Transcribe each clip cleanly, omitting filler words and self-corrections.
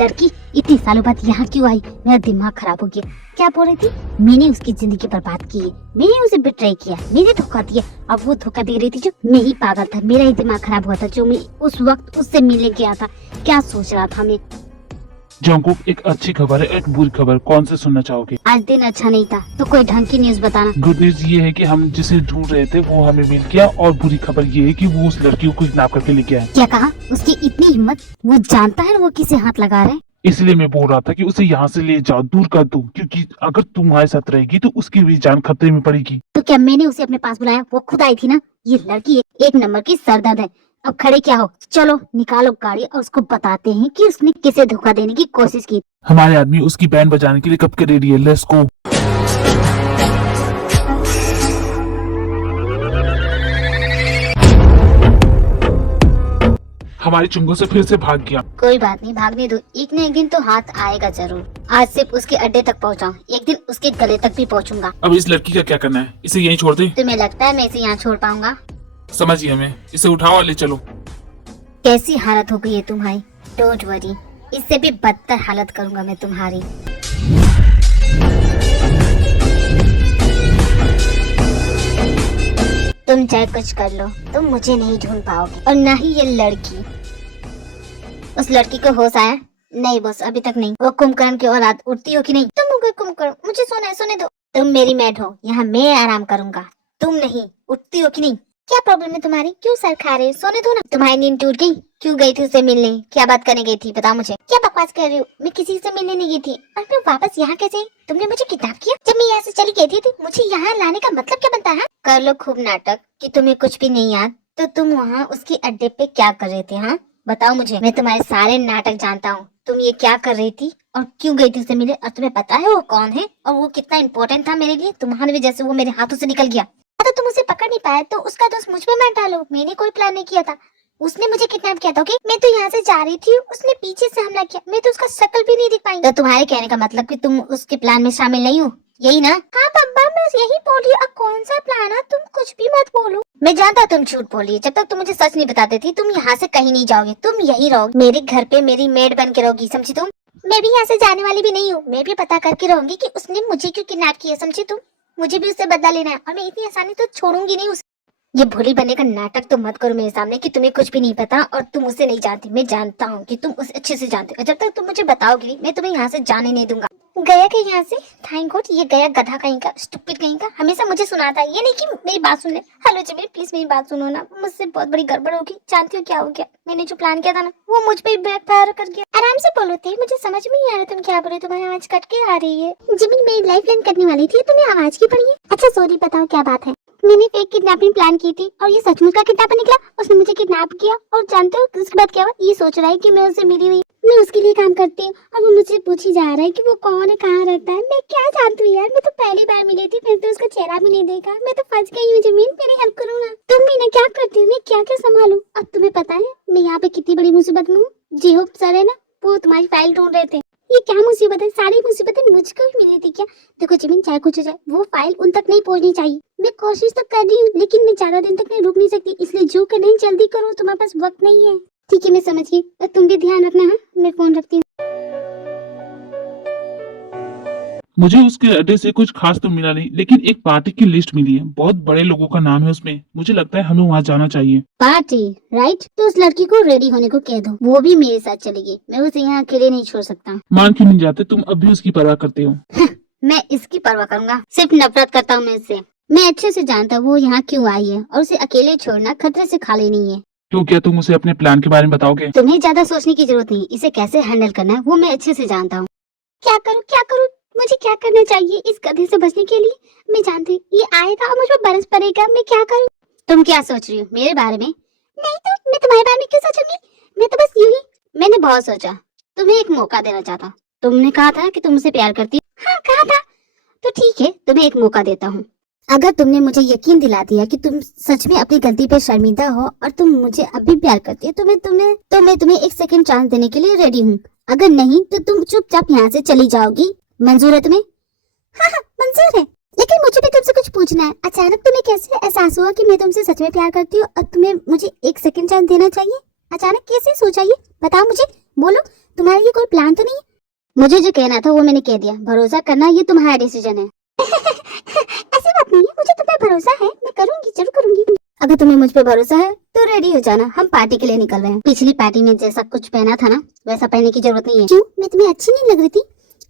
लड़की इतनी सालों बाद यहाँ क्यों आई? मेरा दिमाग खराब हो गया। क्या बोल रही थी? मैंने उसकी जिंदगी बर्बाद की है, मैंने उसे बिट्रे किया, मैंने धोखा दिया। अब वो धोखा दे रही थी जो मैं ही पागल था, मेरा ही दिमाग खराब हुआ था जो मैं उस वक्त उससे मिलने गया था। क्या सोच रहा था मैं? जंगकुक, एक अच्छी खबर है, एक बुरी खबर, कौन से सुनना चाहोगे? आज दिन अच्छा नहीं था तो कोई ढंग की न्यूज बताना। गुड न्यूज ये है कि हम जिसे ढूंढ रहे थे वो हमें मिल गया, और बुरी खबर ये है कि वो उस लड़की को किडनैप करके लेके आए। क्या कहा? उसकी इतनी हिम्मत? वो जानता है वो किसे हाथ लगा रहे हैं। इसलिए मैं बोल रहा था कि उसे यहाँ से ले जाओ, दूर कर दो, क्योंकि अगर तुम हमारे साथ रहेगी तो उसकी भी जान खतरे में पड़ेगी। तो क्या मैंने उसे अपने पास बुलाया? वो खुद आई थी ना। ये लड़की एक नंबर की सरदर्द है। अब खड़े क्या हो, चलो निकालो गाड़ी और उसको बताते हैं कि उसने किसे धोखा देने की कोशिश की। हमारे आदमी उसकी बैंड बजाने के लिए कब के रेडी है। Let's go. हमारी चुंगों से फिर से भाग गया। कोई बात नहीं, भागने दो, एक न एक दिन तो हाथ आएगा जरूर। आज सिर्फ उसके अड्डे तक पहुंचाऊं, एक दिन उसके गले तक भी पहुंचूंगा। अब इस लड़की का क्या करना है? इसे यहीं छोड़ दे? तुम्हें लगता है मैं इसे यहाँ छोड़ पाऊंगा? समझिए हमें, इसे उठाओ और ले चलो। कैसी हालत हो गई है तुम्हारी? डोंट वरी, इससे भी बदतर हालत करूंगा मैं तुम्हारी। तुम चाहे कुछ कर लो, तुम मुझे नहीं ढूंढ पाओगे, और ना ही ये लड़की। उस लड़की को होश आया? नहीं बॉस, अभी तक नहीं। वो कुंभकर्ण की औलाद उड़ती हो कि नहीं? तुम हो गए कुंभकर्ण, मुझे सोने दो। तुम मेरी मेड हो, यहाँ मैं आराम करूंगा, तुम नहीं। उठती हो कि नहीं? क्या प्रॉब्लम है तुम्हारी? क्यों सर खा रहे? सोने दो ना। तुम्हारी नींद टूट गई? क्यों गई थी उसे मिलने? क्या बात करने गई थी? बताओ मुझे। क्या बकवास कर रही हो? मैं किसी से मिलने नहीं गई थी। और मैं वापस यहाँ कैसे आई? तुमने मुझे किडनैप किया? जब मैं यहाँ से चली गई थी मुझे यहाँ लाने का मतलब क्या बनता है? कर लो खूब नाटक कि तुम्हें कुछ भी नहीं याद। तो तुम वहाँ उसके अड्डे पे क्या कर रहे थे? हाँ बताओ मुझे, मैं तुम्हारे सारे नाटक जानता हूँ। तुम ये क्या कर रही थी और क्यों गई थी उसे मिले? और तुम्हें पता है वो कौन है और वो कितना इम्पोर्टेंट था मेरे लिए? तुम्हारी वजह से वो मेरे हाथों से निकल गया। तो तुम उसे पकड़ नहीं पाए तो उसका दोष मुझ पे मत डालो। मैंने कोई प्लान नहीं किया था, उसने मुझे किडनैप किया था। ओके, मैं तो यहाँ से जा रही थी, उसने पीछे से हमला किया, मैं तो उसका शक्ल भी नहीं दिख पाई। तो तुम्हारे कहने का मतलब कि तुम उसके प्लान में शामिल नहीं हो, यही ना? हाँ पप्पा, मैं यही बोल रही हूँ। अब कौन सा प्लान है? तुम कुछ भी मत बोलो। मैं जानता तुम झूठ बोल रही है। जब तक तुम मुझे सच नहीं बताते थी तुम यहाँ से कहीं नहीं जाओगे, तुम यही रहोगे, मेरे घर पे मेरी मेड बन के रहोगी, समझी तुम? मैं भी यहाँ से जाने वाली भी नहीं हूँ। मैं भी पता करके रहूंगी कि उसने मुझे क्यों किडनैप किया, समझी तुम? मुझे भी उससे बदला लेना है और मैं इतनी आसानी तो छोड़ूंगी नहीं उसे। ये भोली बनने का नाटक तो मत करो मेरे सामने कि तुम्हें कुछ भी नहीं पता और तुम उसे नहीं जानती। मैं जानता हूँ कि तुम उसे अच्छे से जानते हो। जब तक तुम मुझे बताओगी मैं तुम्हें यहाँ से जाने नहीं दूंगा। गया कि यहाँ से? थैंक गॉड, ये गया गधा कहीं का, स्टूपिड कहीं का, हमेशा मुझे सुनाता है। ये नहीं कि मेरी बात सुन ले। हेलो जमील, प्लीज मेरी बात सुनो ना, मुझसे बहुत बड़ी गड़बड़ होगी। जानती हो क्या हो गया? मैंने जो प्लान किया था ना वो मुझ पे बैकफायर कर गया। आराम से बोलो थे, मुझे समझ में नहीं आ रहा तुम क्या बोले। तुम्हारी आवाज कट के आ रही है। जमील मेरी लाइफ लाइन करने वाली थी, तुम्हें आवाज की पड़ी है? अच्छा सॉरी, बताओ क्या बात है? मैंने फेक किडनैपिंग प्लान की थी और ये सचमुच का किडनैपर निकला। उसने मुझे किडनैप किया और जानते हो उसके बाद क्या हुआ? ये सोच रहा है कि मैं उससे मिली हुई, मैं उसके लिए काम करती हूँ और वो मुझे पूछी जा रहा है कि वो कौन है, कहाँ रहता है। मैं क्या जानती हूँ यार, मैं तो पहली बार मिली थी, मैंने तो उसका चेहरा भी नहीं देखा। मैं तो फंस गई हूँ। जमीन मेरी हेल्प करो ना। तुम भी ना क्या करती हो, मैं क्या क्या संभालूं? अब तुम्हें पता है मैं यहाँ पे कितनी बड़ी मुसीबत में हूँ। जी हो सर है ना, वो तुम्हारी फाइल ढूंढ रहे थे। ये क्या मुसीबत है? सारी मुसीबतें मुझको ही मिली थी क्या? देखो जमीन, चाहे कुछ हो जाए वो फाइल उन तक नहीं पहुंचनी चाहिए। मैं कोशिश तो कर रही हूँ लेकिन मैं ज्यादा दिन तक नहीं रुक नहीं सकती, इसलिए जो कर नहीं जल्दी करो, तुम्हारे पास वक्त नहीं है। ठीक है मैं समझ गई, और तुम भी ध्यान रखना। हाँ मैं फोन रखती हूँ। मुझे उसके अड्डे से कुछ खास तो मिला नहीं, लेकिन एक पार्टी की लिस्ट मिली है, बहुत बड़े लोगों का नाम है उसमें। मुझे लगता है हमें वहाँ जाना चाहिए। Party right? तो उस लड़की को रेडी होने को कह दो, वो भी मेरे साथ चलेगी। मैं उसे यहाँ अकेले नहीं छोड़ सकता। मान क्यों नहीं जाते? तुम अब भी उसकी परवाह करते हो। मैं इसकी परवाह करूंगा? सिर्फ नफरत करता हूँ मैं इससे। मैं अच्छे से जानता हूँ वो यहाँ क्यों आई है और उसे अकेले छोड़ना खतरे से खाली नहीं है। तो क्या तुम उसे अपने प्लान के बारे में बताओगे? तुम्हें ज्यादा सोचने की जरूरत नहीं, इसे कैसे हैंडल करना है वो मैं अच्छे से जानता हूँ। क्या करूँ? मुझे क्या करना चाहिए इस गधे से बचने के लिए? मैं जानती ये आएगा और मुझ पर बरस पड़ेगा। मैं क्या करूँ? तुम क्या सोच रही हो मेरे बारे में? नहीं तो मैं तुम्हारे बारे में क्यों सोचूंगी? मैं तो बस यूं ही। मैंने बहुत सोचा, तुम्हें एक मौका देना चाहता। तुमने कहा था कि तुम मुझे प्यार करती हो। हाँ कहा था। तो ठीक है, तुम्हें एक मौका देता हूँ। अगर तुमने मुझे यकीन दिला दिया कि तुम सच में अपनी गलती पे शर्मिंदा हो और तुम मुझे अब भी प्यार करती है तो मैं तुम्हें एक सेकंड चांस देने के लिए रेडी हूँ। अगर नहीं तो तुम चुपचाप यहाँ से चली जाओगी। मंजूर है तुम्हें? हाँ मंजूर है, लेकिन मुझे भी तुमसे कुछ पूछना है। अचानक तुम्हें कैसे एहसास हुआ कि मैं तुमसे सच में प्यार करती हूँ और तुम्हें मुझे एक सेकंड चांस देना चाहिए? अचानक कैसे सोचा ये? बताओ मुझे, बोलो। तुम्हारा ये कोई प्लान तो नहीं? मुझे जो कहना था वो मैंने कह दिया। भरोसा करना ये तुम्हारा डिसीजन है। ऐसी बात नहीं है, मुझे तुम पे भरोसा है, मैं करूंगी, जरूर करूंगी। अगर तुम्हें मुझ पे भरोसा है तो रेडी हो जाना, हम पार्टी के लिए निकल रहे हैं। पिछली पार्टी में जैसा कुछ पहना था ना वैसा पहनने की जरूरत नहीं है। क्यों, मैं तुम्हें अच्छी नहीं लग रही थी?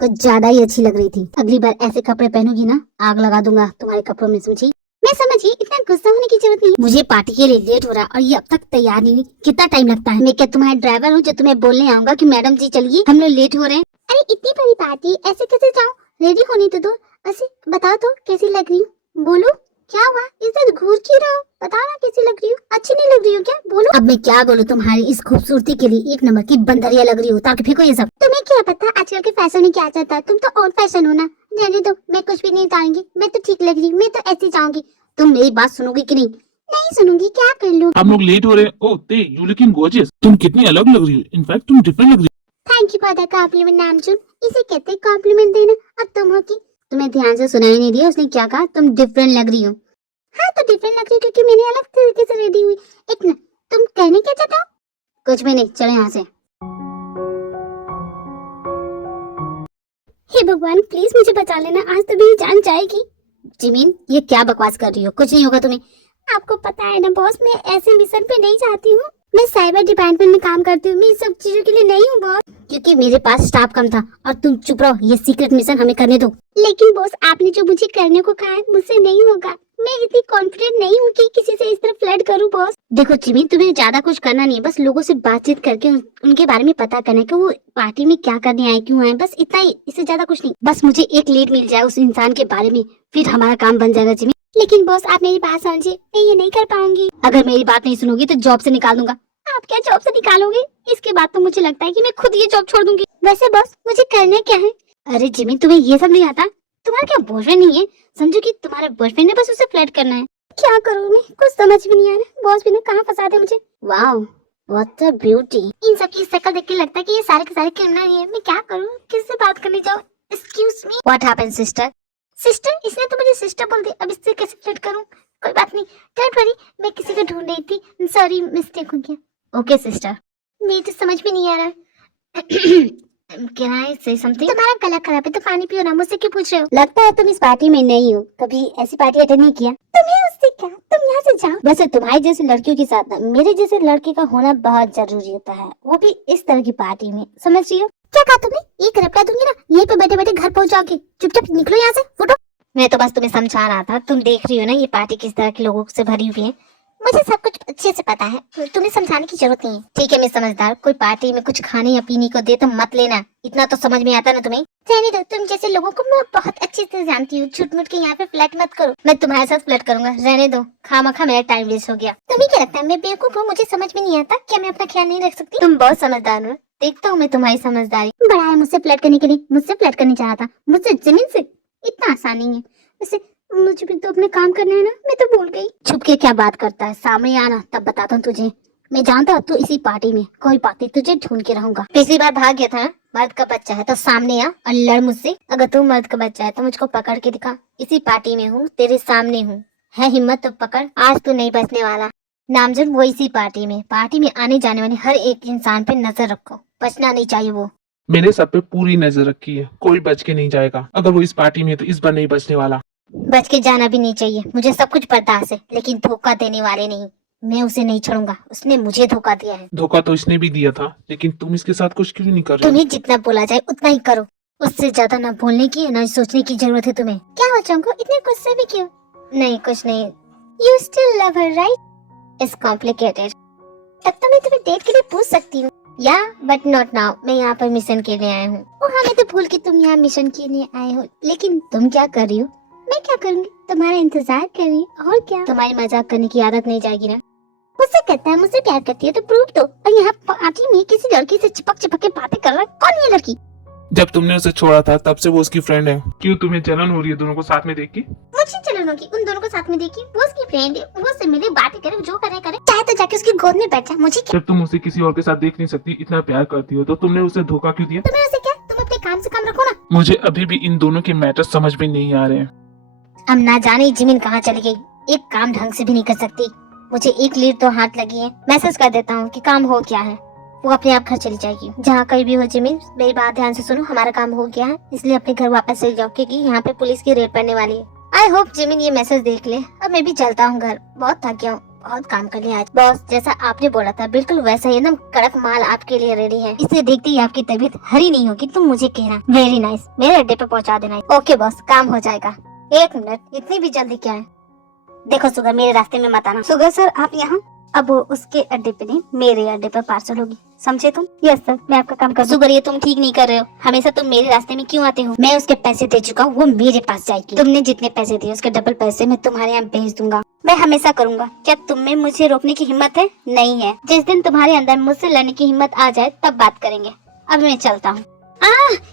कुछ ज्यादा ही अच्छी लग रही थी। अगली बार ऐसे कपड़े पहनोगी ना, आग लगा दूंगा तुम्हारे कपड़ों में, समझी? मैं समझी, इतना गुस्सा होने की जरूरत नहीं है। मुझे पार्टी के लिए लेट हो रहा और ये अब तक तैयार नहीं हुई। कितना टाइम लगता है? मैं क्या तुम्हारा ड्राइवर हूँ जो तुम्हें बोलने आऊंगा कि मैडम जी चलिए हम लोग लेट हो रहे हैं? अरे इतनी बड़ी पार्टी ऐसे कैसे जाऊँ? रेडी होने तो दो। ऐसे बताओ तो कैसी लग रही हूँ? बोलो क्या हुआ? इधर घूर क्यों रहो? बताओ ना कैसी लग रही हो? अच्छी नहीं लग रही हो क्या? बोलो। अब मैं क्या बोलूँ, तुम्हारी इस खूबसूरती के लिए एक नंबर की बंदरिया लग रही हो। ताकि फेंको ये सब। तुम्हें क्या पता आजकल के फैशन में क्या चलता है? तुम तो ओल्ड फैशन हो ना। रहने दो, मैं कुछ भी नहीं उतारूंगी। मैं तो ठीक लग रही हूँ, मैं तो ऐसी जाऊंगी। तुम मेरी बात सुनोगी कि नहीं? नहीं सुनूंगी, क्या कर लूँ? हम लोग लेट हो रहे हैं। ओह ते, यू लुकिंग गॉर्जियस। तुम कितनी अलग लग रही हो। इनफैक्ट तुम डिफरेंट लग रही thank you for the compliment नामचुन। इसे कहते हैं कॉम्प्लीमेंट देना। अब तुम हो की? तुम्हें ध्यान से सुनाई नहीं दिया उसने क्या कहा? तुम डिफरेंट लग रही हो। हाँ तो डिफरेंट लग रही हो क्योंकि मैंने अलग तरीके से रेडी हुई। एक ना, तुम कहने क्या चाहते हो? कुछ भी नहीं, चलो यहाँ से। हे भगवान, प्लीज मुझे बचा लेना, आज तो मेरी जान जाएगी। जिमीन, ये क्या बकवास कर रही हो? कुछ नहीं होगा तुम्हें। आपको पता है ना बॉस, मैं ऐसे मिशन पे नहीं जाती हूँ। मैं साइबर डिपार्टमेंट में काम करती हूँ, मैं इस सब चीजों के लिए नहीं हूँ बॉस। क्योंकि मेरे पास स्टाफ कम था। और तुम चुप रहो, ये सीक्रेट मिशन हमें करने दो। लेकिन बॉस, आपने जो मुझे करने को कहा है मुझसे नहीं होगा। मैं इतनी कॉन्फिडेंट नहीं हूँ कि किसी से इस तरह फ्लर्ट करूँ बॉस। देखो जिमी, तुम्हें ज्यादा कुछ करना नहीं है, बस लोगों से बातचीत करके उनके बारे में पता करना है कि वो पार्टी में क्या करने आए, क्यों आए, बस इतना ही, इससे ज्यादा कुछ नहीं। बस मुझे एक लीड मिल जाए उस इंसान के बारे में, फिर हमारा काम बन जाएगा जिमी। लेकिन बॉस, आप मेरी बात समझिए, मैं ये नहीं कर पाऊंगी। अगर मेरी बात नहीं सुनोगी तो जॉब से निकाल दूंगा। आप क्या जॉब से निकालोगे? इसके बाद तो मुझे लगता है कि मैं खुद ये जॉब छोड़ दूंगी। वैसे बॉस, मुझे करना क्या है? अरे जिमी, तुम्हें ये सब नहीं आता? तुम्हारा क्या बॉयफ्रेंड नहीं है? समझो कि तुम्हारे बॉयफ्रेंड ने बस उसे फ्लर्ट करना है। क्या करूँ मैं, कुछ समझ भी नहीं आ रहा। बॉस भी ना कहाँ फंसा दे मुझे। Wow, what a beauty. इन सब की शक्ल देख के लगता है कि ये सारे के सारे क्रिमिनल ही है। मैं क्या करूँ, किससे बात करने जाऊँ? Excuse me, what happened sister? Sister? इसने तो मुझे सिस्टर बोल दी, अब इससे कैसे फ्लर्ट करूँ? कोई बात नहीं, डोंट वरी, मैं किसी को ढूंढ रही थी। सॉरी, मिस्टेक हो गया। Okay sister. मेरी तो समझ भी नहीं आ रहा है। Can I say something? तुम्हारा गला खराब है तो पानी पियो ना, मुझसे क्यों पूछ रहे हो? लगता है तुम इस पार्टी में नहीं हो, कभी ऐसी पार्टी अटेंड नहीं किया। तुम्हें उससे क्या, तुम यहाँ से जाओ। वैसे तुम्हारी जैसे लड़कियों के साथ ना मेरे जैसे लड़के का होना बहुत जरूरी होता है, वो भी इस तरह की पार्टी में, समझ रही हो? क्या कहा तुमने? एक रपटा दूंगी ना, यहीं पे बैठे बैठे घर पहुँच जाओगे। चुपचाप निकलो यहाँ से, फुटो। मैं तो बस तुम्हें समझा रहा था, तुम देख रही हो ना ये पार्टी किस तरह के लोगों से भरी हुई है। मुझे सब कुछ अच्छे से पता है, तुम्हें समझाने की जरूरत नहीं है। ठीक है मैं समझदार, कोई पार्टी में कुछ खाने या पीने को दे तो मत लेना, इतना तो समझ में आता ना तुम्हें। रहने दो, तुम जैसे लोगों को मैं बहुत अच्छे से जानती हूँ। झूठ मूठ के यहाँ पे फ्लर्ट मत करो। मैं तुम्हारे साथ फ्लर्ट करूंगा, रहने दो। खामखा मेरा टाइम वेस्ट हो गया। तुम्हें क्या लगता है मैं बेवकूफ हूँ, मुझे समझ में नहीं आता? क्या मैं अपना ख्याल नहीं रख सकती? तुम बहुत समझदार हो, देखता हूँ मैं तुम्हारी समझदारी। बड़ा है मुझसे फ्लर्ट करने के लिए, मुझसे फ्लर्ट करने चाहा था, मुझसे जमीन से? इतना आसान नहीं है। वैसे मुझे भी तो अपने काम करना है ना, मैं तो भूल गई। छुप के क्या बात करता है, सामने आना तब बताता हूँ तुझे। मैं जानता हूँ तू इसी पार्टी में, कोई बात नहीं, तुझे ढूंढ के रहूंगा। पिछली बार भाग गया था ना, मर्द का बच्चा है तो सामने आ और लड़ मुझसे। अगर तू मर्द का बच्चा है तो मुझको पकड़ के दिखा, इसी पार्टी में हूँ, तेरे सामने हूँ, है हिम्मत तो पकड़। आज तू नहीं बचने वाला। नामजद वो इसी पार्टी में आने जाने वाले हर एक इंसान पे नजर रखो, बचना नहीं चाहिए वो। मेरे सब पे पूरी नजर रखी है, कोई बच के नहीं जाएगा। अगर वो इस पार्टी में है तो इस बार नहीं बचने वाला। बच के जाना भी नहीं चाहिए, मुझे सब कुछ बर्दाश्त है, लेकिन धोखा देने वाले नहीं। मैं उसे नहीं छोड़ूंगा, उसने मुझे धोखा दिया है। धोखा तो इसने भी दिया था, लेकिन तुम इसके साथ कुछ क्यों नहीं कर रही? तुम्हें जितना बोला जाए उतना ही करो, उससे ज्यादा ना बोलने की ना सोचने की जरूरत है तुम्हें। क्या हो चंको, इतने गुस्से भी क्यों? नहीं कुछ नहीं। You still love her right? It's complicated. तब तो मैं तुम्हें डेट के लिए पूछ सकती हूँ। या बट नॉट नाउ, मैं यहाँ पर मिशन के लिए आया हूँ। हाँ मैं तो भूल के तुम यहाँ मिशन के लिए आए हो, लेकिन तुम क्या कर रही हो? मैं क्या करूँगी, तुम्हारा इंतजार कर रही हूँ, और क्या। तुम्हारी मजाक करने की आदत नहीं जाएगी ना? मुझसे करता है, मुझसे प्यार करती है तो प्रूफ दो। और यहाँ पार्टी में किसी लड़की से चिपक चिपक के बातें कर रहा है, कौन ये लड़की? जब तुमने उसे छोड़ा था तब से वो उसकी फ्रेंड है। क्यों, तुम्हें जलन हो रही है दोनों को साथ में देख के? मुझे जलन होगी उन दोनों को साथ में देखी? वो उसकी फ्रेंड है, वो से मिले, बातें करे, जो करे करे, चाहे तो जाके उसकी गोद में बैठ जा, मुझे क्या। जब तुम उसे किसी और के साथ देख नहीं सकती, इतना प्यार करती हो, तो तुमने उसे धोखा क्यों दिया? तुम्हें उसे क्या, तुम अपने काम से काम रखो ना। मुझे अभी भी इन दोनों के मैटर समझ में नहीं आ रहे हैं। अब ना जाने जिमिन कहाँ चली गई, एक काम ढंग से भी नहीं कर सकती। मुझे एक लीड तो हाथ लगी है, मैसेज कर देता हूँ कि काम हो क्या है, वो अपने आप घर चली जाएगी। जहाँ कहीं भी हो जिमिन, मेरी बात ध्यान से सुनो, हमारा काम हो गया है, इसलिए अपने घर वापस चले जाओ क्योंकि यहाँ पे पुलिस की रेड पड़ने वाली है। आई होप जिमिन ये मैसेज देख ले। अब मैं भी चलता हूँ घर, बहुत थक गया हूँ, बहुत काम कर लिया आज। बॉस, जैसा आपने बोला था बिल्कुल वैसा ही एकदम कड़क माल आपके लिए रेडी है। इसे देखते ही आपकी तबीयत हरी नहीं होगी तो मुझे कहना। वेरी नाइस, मेरे अड्डे पे पहुंचा देना। ओके बॉस, काम हो जाएगा। 1 मिनट, इतनी भी जल्दी क्या है? देखो सुगर, मेरे रास्ते में मत आना। सुगर सर, आप यहाँ? अब वो उसके अड्डे पे नहीं, मेरे अड्डे पर पार्सल होगी, समझे तुम? यस सर, मैं आपका काम कर। सुगर, ये तुम ठीक नहीं कर रहे हो। हमेशा तुम मेरे रास्ते में क्यों आते हो? मैं उसके पैसे दे चुका हूँ, वो मेरे पास जाएगी। तुमने जितने पैसे दिए उसके डबल पैसे मैं तुम्हारे यहाँ भेज दूंगा। मैं हमेशा करूँगा। क्या तुम में मुझे रोकने की हिम्मत है? नहीं है। जिस दिन तुम्हारे अंदर मुझसे लड़ने की हिम्मत आ जाए तब बात करेंगे। अब मैं चलता हूँ।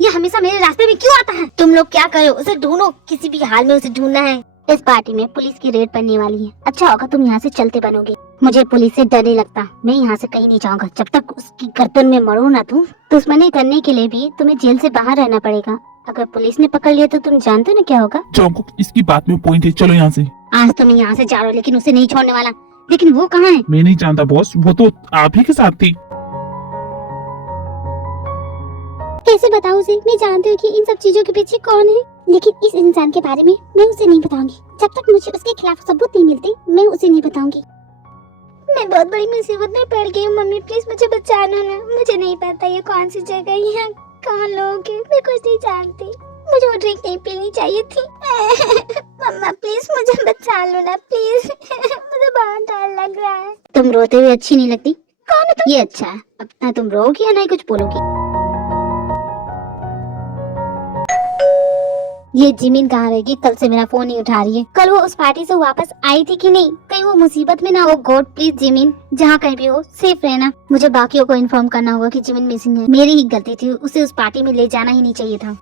ये हमेशा मेरे रास्ते में क्यों आता है? तुम लोग क्या करो, उसे ढूंढो, किसी भी हाल में उसे ढूंढना है। इस पार्टी में पुलिस की रेड पड़ने वाली है। अच्छा होगा तुम यहाँ से चलते बनोगे। मुझे पुलिस से डर नहीं लगता, मैं यहाँ से कहीं नहीं जाऊंगा जब तक उसकी गर्दन में मरो ना तुम। दुश्मनी करने के लिए भी तुम्हें जेल से बाहर रहना पड़ेगा। अगर पुलिस ने पकड़ लिया तो तुम जानते हो ना क्या होगा। जॉन्गकुक, इसकी बात में पॉइंट है, चलो यहाँ से। आज तुम यहाँ से जा रहे हो लेकिन उसे नहीं छोड़ने वाला। लेकिन वो कहाँ है? मैं नहीं जानता बॉस, वो तो आप ही के साथ थी। कैसे बताऊं उसे? मैं जानती हूँ कि इन सब चीजों के पीछे कौन है, लेकिन इस इंसान के बारे में मैं उसे नहीं बताऊंगी। जब तक मुझे उसके खिलाफ सबूत नहीं मिलते मैं उसे नहीं बताऊंगी। मैं बहुत बड़ी मुसीबत में पड़ गई हूँ। मम्मी प्लीज मुझे बचाना ना। मुझे नहीं पता ये कौन सी जगह है, यहाँ कौन लोग हैं, मैं कुछ नहीं जानती। मुझे वो ड्रिंक नहीं पीनी चाहिए थी। मम्मा प्लीज मुझे बचा लो ना प्लीज। मुझे बहुत डर लग रहा है। तुम रोते हुए अच्छी नहीं लगती। कौन है तुम? ये अच्छा है, अब ना तुम रोगी या ना कुछ बोलोगी। ये जिमिन कहाँ रहेगी? कल से मेरा फोन नहीं उठा रही है। कल वो उस पार्टी से वापस आई थी कि नहीं? कहीं वो मुसीबत में ना हो। गॉड प्लीज जिमिन, जहाँ कहीं भी हो सेफ रहना। मुझे बाकियों को इन्फॉर्म करना होगा कि जिमिन मिसिंग है। मेरी ही गलती थी, उसे उस पार्टी में ले जाना ही नहीं चाहिए था।